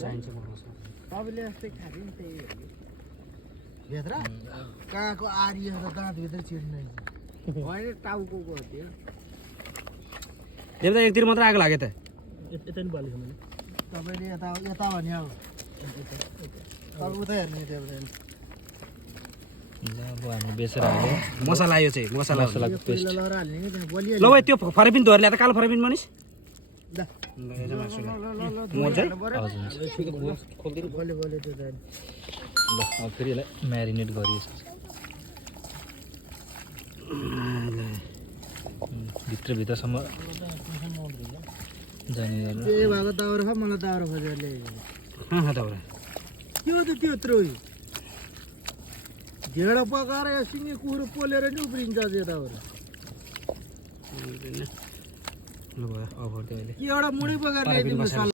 चाहिन्छ बनाउँछ तपाईँले यस्तै खाँदै त्यही भित्र काँको आरिएर दाँतभित्र चिर्ने होइन टाउको थियो देख्दा एकतिर मात्र आगो लाग्यो त यता नि बालेको मैले तपाईँले यता यता भने अब तपाईँ उता हेर्ने त्यहाँ अब हामी बेचेर आयो मसला यो चाहिँ मसलाको पेस्ट लगाएर हाल्ने कि त्यहाँ बलियो ल भाइ त्यो फरबिन धोएर ल्याएर कालो फरबिन मानिस ल मल चाहिँ बल्यो बल्यो त्यो त ल अब फेरि यसलाई म्यारिनेट गरिएछ भित्रसम्म जाने गरेर त्यही भएको दाउरा खा मलाई दाउरा खोजेर ल्याएको त्यो त त्यत्रो ढेँडो पकाएर या सिँगी कुखुरो पोलेर नि उफ्रिन्छ त्यो दाउरा ल भयो अब अहिले के एउटा मुढी पकाएर ल्याइदिनु